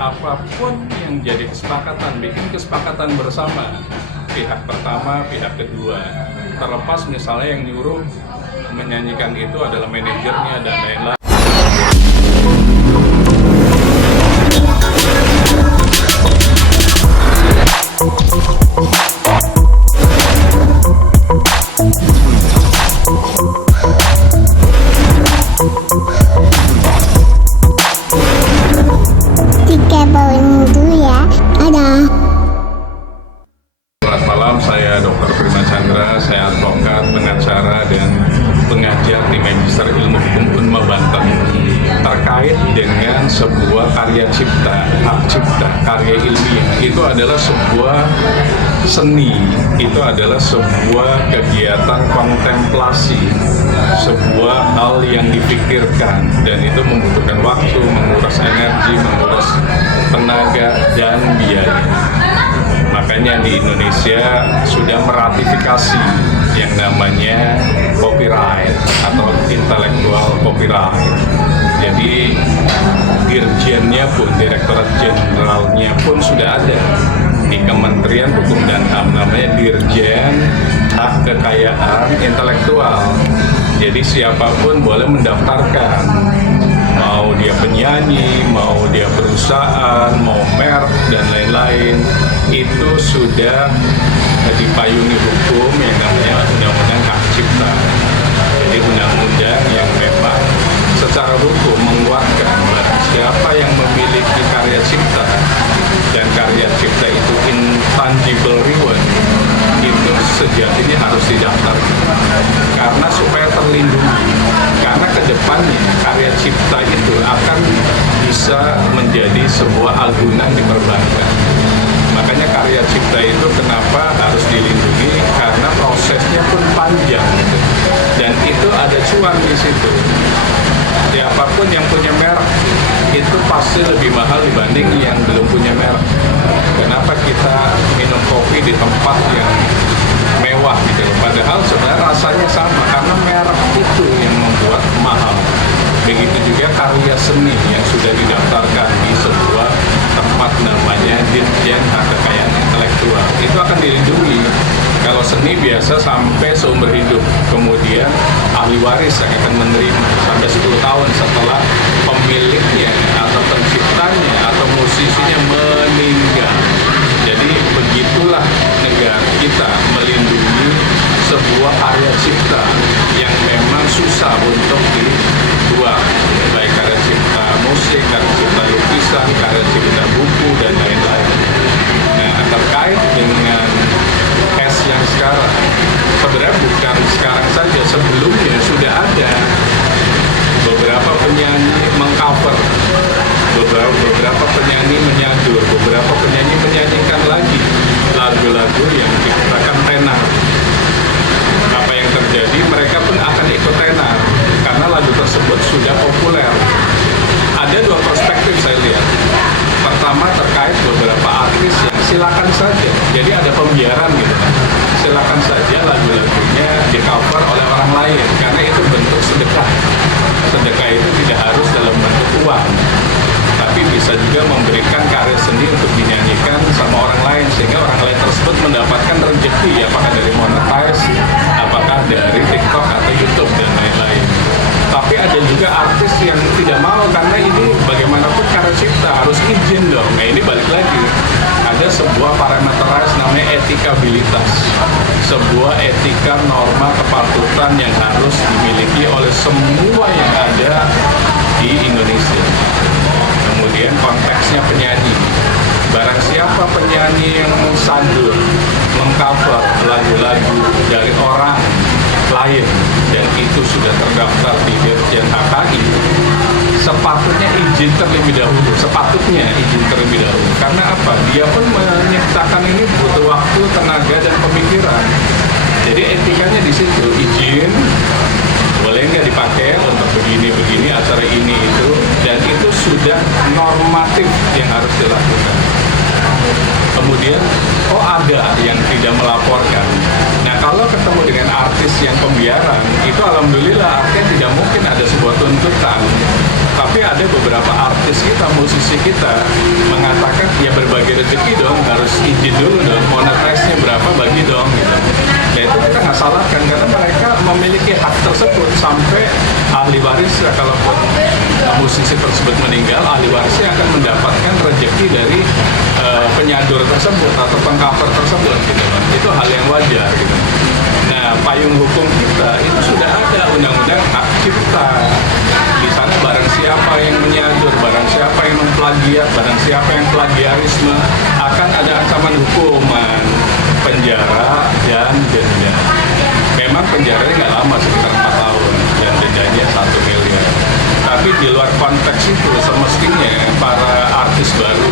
apapun yang jadi kesepakatan, bikin kesepakatan bersama pihak pertama, pihak kedua. Terlepas misalnya yang nyuruh menyanyikan itu adalah manajernya dan lain-lain. Selamat malam, saya Dr. Prima Chandra, saya advokat, pengacara, dan pengajar di Magister Ilmu Hukum Unma Banten terkait dengan sebuah karya cipta, hak cipta, karya ilmiah. Itu adalah sebuah seni, itu adalah sebuah kegiatan kontemplasi, sebuah hal yang dipikirkan, dan itu membutuhkan waktu, menguras energi, menguras tenaga, dan biaya. Makanya di Indonesia sudah meratifikasi yang namanya copyright atau intellectual copyright. Jadi dirjennya pun, Direktorat Jenderalnya pun sudah ada di Kementerian Hukum dan HAM, namanya Dirjen Hak Kekayaan Intelektual. Jadi siapapun boleh mendaftarkan, mau dia penyanyi, mau dia perusahaan, mau merek, dan lain-lain. Itu sudah dipayungi hukum yang namanya Undang-Undang Hak Cipta. Jadi undang-undang yang memang secara hukum menguatkan siapa yang memiliki karya cipta, dan karya cipta itu intangible reward, itu sejatinya harus didaftarkan karena supaya terlindungi, karena kedepannya karya cipta itu akan bisa menjadi sebuah agunan di perbankan. Makanya karya cipta itu kenapa harus dilindungi, karena prosesnya pun panjang gitu. Dan itu ada cuan di situ. Siapapun yang punya merek itu pasti lebih mahal dibanding yang belum punya merek. Kenapa kita minum kopi di tempat yang mewah gitu, padahal sebenarnya rasanya sama, karena merek itu yang membuat mahal. Begitu juga karya seni yang sudah didaftarkan di sebuah tempat namanya Dirjen Hak Kekayaan Intelektual, itu akan dilindungi. Kalau seni biasa sampai seumur hidup, kemudian ahli waris yang akan menerima sampai 10 tahun setelah pemiliknya atau penciptanya atau musisinya meninggal. Jadi begitulah negara kita melindungi sebuah karya cipta yang memang susah untuk dibuang, baik karya cipta musik, karya cipta lukisan, karya cipta buku, dan lain-lain. Nah, terkait dengan case yang sekarang, sebenarnya bukan sekarang saja, sebelumnya sudah ada beberapa penyanyi mengcover, beberapa penyanyi menyadur, beberapa penyanyi menyanyikan lagi lagu-lagu yang diciptakan tenar. Apa yang terjadi, mereka pun akan ikut tenar karena lagu tersebut sudah populer. Ada dua perspektif saya lihat. Pertama, terkait beberapa artis yang silakan saja, jadi ada pembiaran gitu kan, silakan saja lagu-lagunya di cover oleh orang lain karena itu bentuk sedekah. Sedekah itu tidak harus dalam bentuk uang, tapi bisa juga memberikan karya seni untuk dinyanyikan sama orang lain, sehingga orang lain tersebut mendapatkan rezeki, apakah dari monetize, apakah dari TikTok atau YouTube, dan lain-lain. Tapi ada juga artis yang tidak mau, karena ini bagaimanapun karya cipta harus izin dong. Nah, ini balik lagi, ada sebuah parameterized namanya etikabilitas, sebuah etika norma kepatutan yang harus dimiliki oleh semua yang ada di Indonesia. Kemudian konteksnya penyanyi, barang siapa penyanyi yang sandur mengcover lagu-lagu dari orang lain dan itu sudah terdaftar di Dirjen HKI, sepatutnya izin terlebih dahulu. Karena apa? Dia pun menyiptakan ini butuh waktu, tenaga, dan pemikiran. Jadi etikanya di situ, izin boleh nggak dipakai untuk begini acara ini itu, dan itu sudah normatif yang harus dilakukan. Kemudian ada yang tidak melaporkan. Nah, kalau ketemu dengan artis yang pembiaran, itu alhamdulillah artinya tidak mungkin ada sebuah tuntutan. Tapi ada beberapa artis kita, musisi kita berbagi rezeki dong, harus izin dulu dong, monetize-nya berapa bagi dong gitu. Ya itu kita nggak salahkan karena mereka memiliki hak tersebut sampai ahli waris kalaupun musisi tersebut meninggal, ahli warisnya akan mendapatkan rezeki dari penyadur tersebut atau pengcover tersebut gitu. Itu hal yang wajar gitu. Nah, payung hukum kita itu sudah ada undang-undang hak cipta. Di sana barang siapa yang menyadur, barang siapa yang memplagiat, barang siapa yang plagiarisme akan ada ancaman hukuman penjara dan denda. Memang penjaranya nggak lama, sekitar 4 tahun dan dendanya 1 miliar. Tapi di luar konteks itu semestinya para artis baru,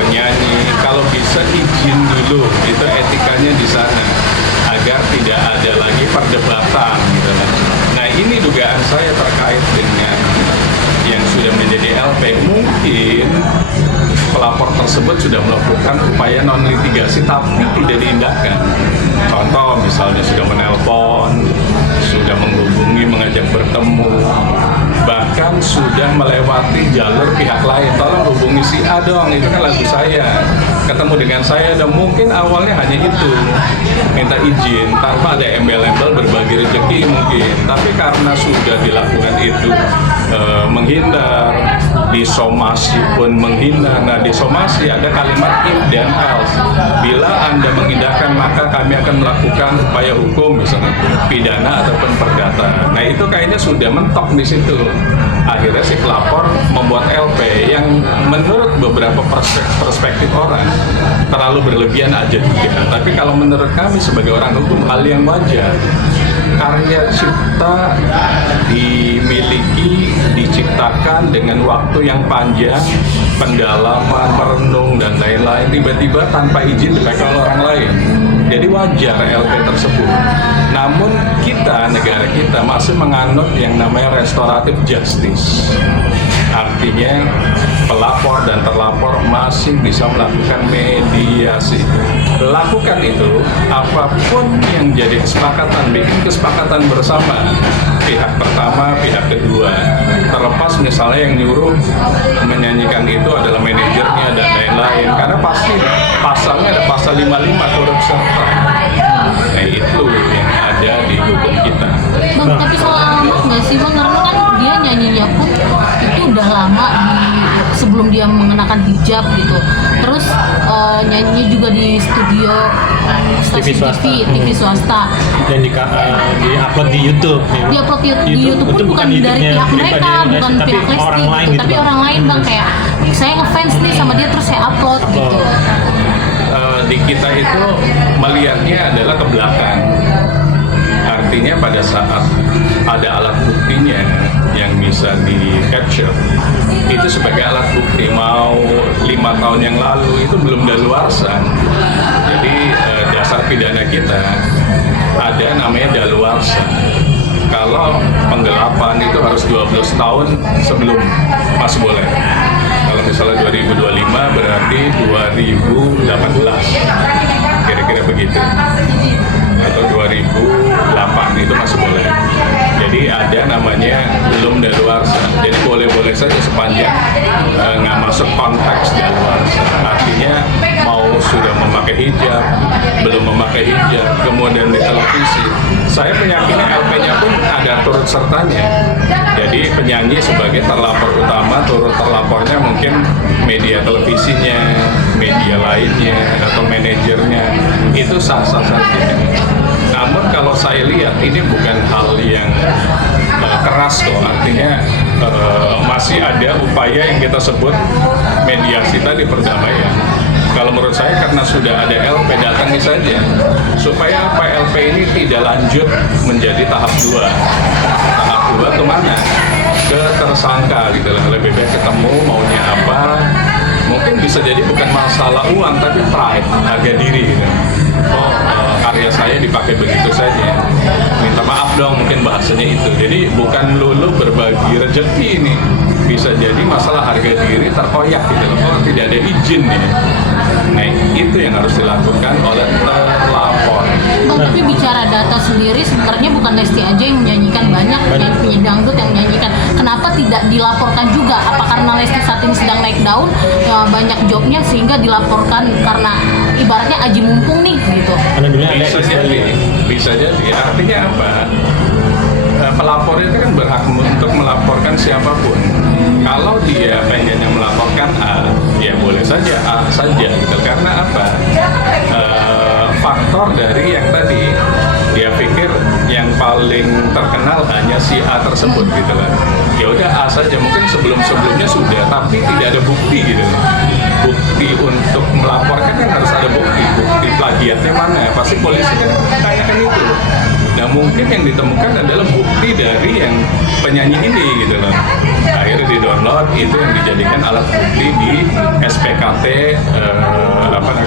penyanyi, kalau bisa izin dulu, itu etikanya di sana agar tidak ada lagi perdebatan gitu kan. Nah ini dugaan saya terkait dengan yang sudah menjadi LP. Mungkin pelapor tersebut sudah melakukan upaya non litigasi tapi tidak diindahkan. Contoh misalnya sudah menelpon, sudah menghubungi, mengajak bertemu, bahkan sudah melewati jalur pihak lain. Tolong hubungi si A dong, itu kan lagu saya, ketemu dengan saya. Dan mungkin awalnya hanya itu, minta izin tanpa ada embel-embel berbagi rezeki mungkin. Tapi karena sudah dilakukan itu menghindar, disomasi pun menghindar. Nah disomasi ada kalimat if dan else. Bila Anda mengindahkan maka kami akan melakukan upaya hukum, misalnya pidana ataupun perdata. Nah itu kayaknya sudah mentok di situ. Akhirnya si pelapor membuat LP yang menurut beberapa perspektif orang terlalu berlebihan aja juga. Tapi kalau menurut kami sebagai orang hukum hal yang wajar. Karya cipta dimiliki, diciptakan dengan waktu yang panjang, pendalaman, merenung, dan lain-lain. Tiba-tiba tanpa izin dipakai oleh orang lain. Jadi wajar LP tersebut. Namun kita, negara kita masih menganut yang namanya restoratif justice. Artinya pelapor dan terlapor masih bisa melakukan mediasi. Lakukan itu, apapun yang jadi kesepakatan, bikin kesepakatan bersama. Pihak pertama, pihak kedua. Terlepas misalnya yang nyuruh menyanyikan itu adalah manajernya dan lain-lain. Karena pasti pasalnya ada pasal 55 turut serta. Nah itu yang ada di hukum kita. Bang, tapi soal alamat nggak sih Bang? Karena kan dia nyanyinya pun itu udah lama sebelum dia mengenakan hijab gitu. Terus nyanyinya juga di studio stasiun TV swasta. Dan di-upload di YouTube. Di-upload di YouTube pun bukan dari pihak mereka, bukan pihak Lesti orang lain gitu, gitu, tapi Bang. orang lain Bang, kayak saya ngefans nih sama dia terus saya upload gitu. Di kita itu melihatnya adalah ke belakang. Artinya pada saat ada alat buktinya yang bisa di-capture, itu sebagai alat bukti mau 5 tahun yang lalu itu belum daluarsa. Jadi dasar pidana kita ada namanya daluarsa. Kalau penggelapan itu harus 12 tahun sebelum masih boleh. Kalau misalnya 2025 berarti 2018, kira-kira begitu. Atau 2008 itu masih boleh. Jadi ada namanya belum daluarsa. Jadi boleh-boleh saja sepanjang nggak masuk konteks daluarsa. Artinya mau sudah memakai hijab, belum memakai hijab, kemudian di televisi. Saya meyakini LP-nya pun ada turut sertanya. Jadi penyanyi sebagai terlapor utama, turut terlapornya mungkin media televisinya, media lainnya, atau manajernya. Itu sah-sah saja. Namun kalau saya lihat ini bukan hal yang keras kok, artinya masih ada upaya yang kita sebut mediasi tadi, perdamaian. Kalau menurut saya karena sudah ada LP, datangi saja supaya apa LP ini tidak lanjut menjadi tahap 2. Tahap 2 kemana? Ke tersangka gitu lah, lebih baik ketemu maunya apa. Mungkin bisa jadi bukan masalah uang tapi pride, harga diri gitu. Karya saya dipakai begitu saja, minta maaf dong, mungkin bahasanya itu. Jadi bukan lulu berbagi rezeki ini, bisa jadi masalah harga diri terkoyak gitu loh. Tidak ada izin nih. Nah itu yang harus dilakukan oleh terlapor pelapor. Bang, tapi bicara data sendiri sebenarnya bukan Lesti aja yang menyanyikan, banyak penyanyi dangdut yang menyanyikan. Kenapa tidak dilaporkan juga? Apa karena Lesti saat ini sedang naik daun, ya banyak jobnya sehingga dilaporkan karena ibaratnya aji mumpung nih gitu. Karena dulu ada Bisa jadi. Artinya apa? Pelapor itu kan berhak untuk melaporkan siapapun. Kalau dia pengennya melaporkan A, ya boleh saja A saja gitu. Karena apa? Faktor dari yang tadi dia pikir yang paling terkenal hanya si A tersebut gitu kan. Ya udah A saja, mungkin sebelumnya sudah, tapi tidak ada bukti gitu. Bukti untuk melaporkan kan harus ada bukti plagiatnya mana? Pasti polisi kan tanyakan itu. Nah mungkin yang ditemukan adalah bukti dari yang penyanyi ini gitu loh. Akhirnya di download, itu yang dijadikan alat bukti di SPKT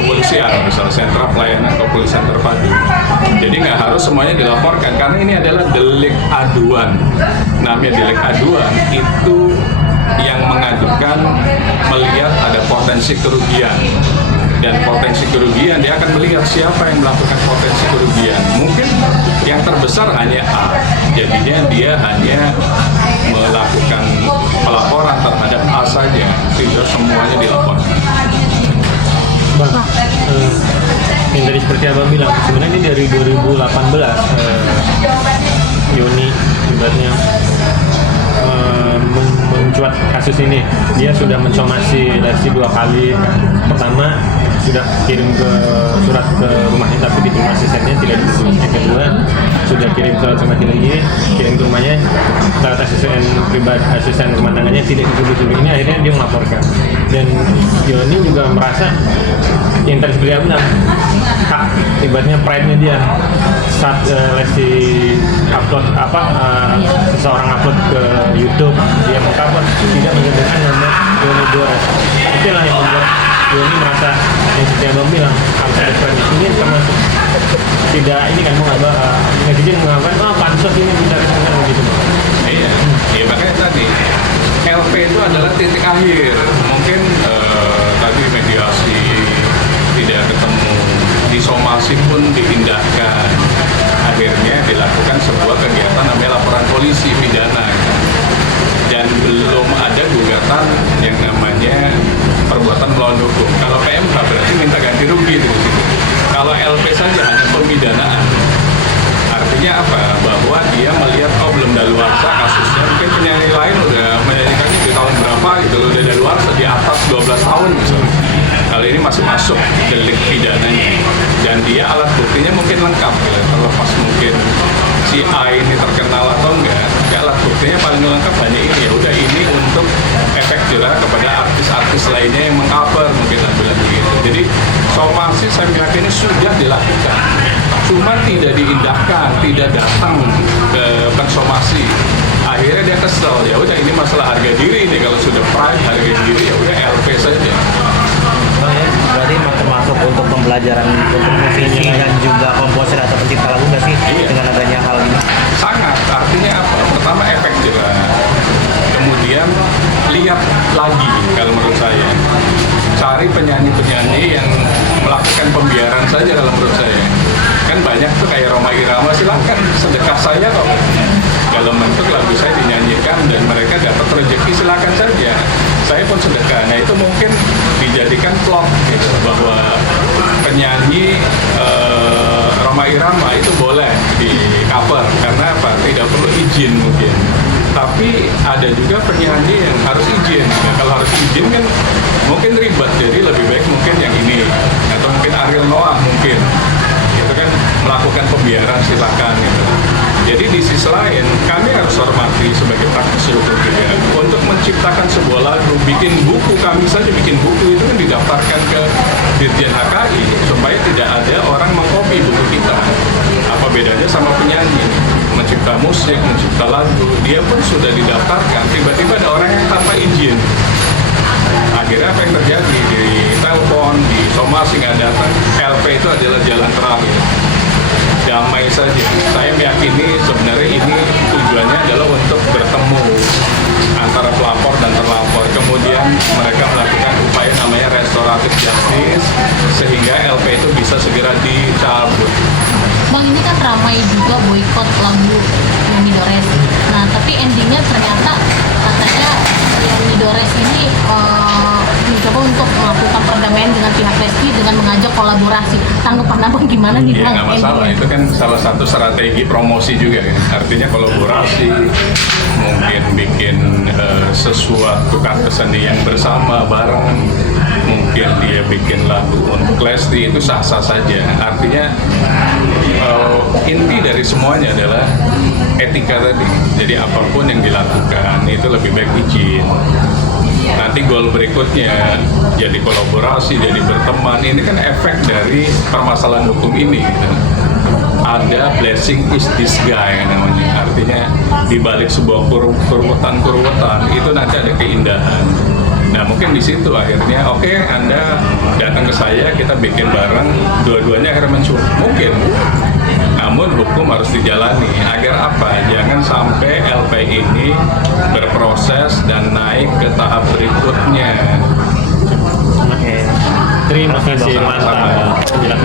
kepolisian, misalnya sentra pelayanan kepolisian terpadu. Jadi nggak harus semuanya dilaporkan karena ini adalah delik aduan. Namanya delik aduan itu yang mengadukan melihat ada potensi kerugian. Dan potensi kerugian dia akan melihat siapa yang melakukan potensi kerugian. Mungkin yang terbesar hanya A, jadinya dia hanya melakukan pelaporan terhadap A saja, tidak semuanya dilaporkan. Bang, yang tadi seperti Abang bilang, sebenarnya ini dari 2018 Yoni ibaratnya mencuat kasus ini. Dia sudah mensomasi Lesti 2 kali. Pertama sudah kirim ke surat ke rumahnya tapi diterima asistennya tidak ditulis. Yang kedua sudah kirim surat ke rumahnya lagi, kirim ke rumahnya lewat asisten pribadi, asisten rumah tangganya tidak ditulis. Ini akhirnya dia melaporkan. Dan Yoni juga merasa yang tadi seperti apa bilang, hak ibaratnya pride-nya dia saat Lesti upload seseorang upload ke YouTube, dia mengcover tidak menggunakan nama Yoni Dores. Itulah yang membuat Yoni merasa yang seperti Abang bilang harus ada pride. Ini termasuk tidak ini kan netizen mengatakan pansos ini benar begitu. Iya, makanya tadi LP itu adalah titik akhir. Mungkin tadi mediasi tidak ketemu, disomasi pun diindahkan. Akhirnya dilakukan sebuah kegiatan namanya laporan polisi pidana. Dan belum ada gugatan yang namanya perbuatan melawan hukum. Kalau PMK berarti minta ganti rugi itu. Kalau LP saja hanya pemidanaan. Artinya apa? Bahwa dia melihat belum daluarsa kasusnya. Mungkin penyanyi lain udah menyanyikannya di tahun berapa gitu, udah daluarsa di atas 12 tahun misalnya. Kalau ini masih masuk delik pidananya, dan dia alat buktinya mungkin lengkap ya. Terlepas mungkin si A ini terkenal atau enggak, ya alat buktinya paling lengkap hanya ini. Ya udah, ini untuk efek jerah kepada artis-artis lainnya yang mengcover, mungkin bilang begitu. Jadi somasi saya meyakini sudah dilakukan, cuma tidak diindahkan, tidak datang ke pensomasi. Akhirnya dia kesel, ya udah ini masalah harga diri ini, kalau sudah pride harga diri ya udah LP saja. Bang, ya, berarti termasuk untuk pembelajaran untuk musisi dan juga komposer atau pencipta lagu nggak sih dengan adanya hal ini? Sangat, artinya apa? Pertama efek jerah, kemudian lihat lagi kalau menurut saya, cari penyanyi-penyanyi yang melakukan pembiaran saja kalau menurut saya. Kan banyak tuh kayak Rhoma Irama, silakan sedekah saya kok. Dalam bentuk lagu saya dinyanyikan dan mereka dapat rezeki, silakan saja. Saya pun sedekah. Nah itu mungkin dijadikan plot gitu, bahwa penyanyi Rhoma Irama itu boleh di cover karena apa? Tidak perlu izin mungkin. Tapi ada juga penyanyi yang harus izin. Nah, kalau harus izin kan mungkin ribet, jadi lebih baik mungkin yang ini, atau mungkin Ariel Noah mungkin. Itu kan melakukan pembiaran, silakan gitu. Jadi di sisi lain kami harus hormati sebagai praktisi hukum juga untuk menciptakan sebuah lagu, bikin buku. Kami saja bikin buku itu kan didaftarkan ke Dirjen HKI supaya tidak ada orang mengkopi buku kita. Apa bedanya sama penyanyi mencipta musik, mencipta lagu, dia pun sudah didaftarkan, tiba-tiba ada orang yang tanpa izin. Akhirnya apa yang terjadi? Di telepon, di somasi nggak datang. LP itu adalah jalan terakhir. Damai saja. Saya meyakini sebenarnya ini tujuannya adalah untuk bertemu antara pelapor dan terlapor. Kemudian mereka melakukan upaya namanya restoratif justice sehingga LP itu bisa segera dicabut. ramai juga boykot lagu Nyanyi Dores. Nah tapi endingnya ternyata katanya Nyanyi Dores ini mencoba untuk melakukan perdamaian dengan pihak Lesti dengan mengajak kolaborasi. Tanggapan abang gimana nih Ya bang? nggak masalah, endingnya? itu kan salah satu strategi promosi juga kan. Artinya kolaborasi, mungkin bikin sesuatu kesenian bersama bareng, mungkin dia bikin lagu untuk Lesti, itu sah-sah saja. Artinya inti dari semuanya adalah etika tadi. Jadi apapun yang dilakukan itu lebih baik izin. Nanti goal berikutnya jadi kolaborasi, jadi berteman. Ini kan efek dari permasalahan hukum ini. Gitu. Ada blessing is disguise namanya. Artinya di balik sebuah keruwetan itu nanti ada keindahan. Nah mungkin di situ akhirnya oke, Anda datang ke saya, kita bikin bareng, dua-duanya akhirnya mencuat. Mungkin. Namun hukum harus dijalani agar apa? Jangan sampai LP ini berproses dan naik ke tahap berikutnya. Oke. Terima kasih, Sama-sama. mantap.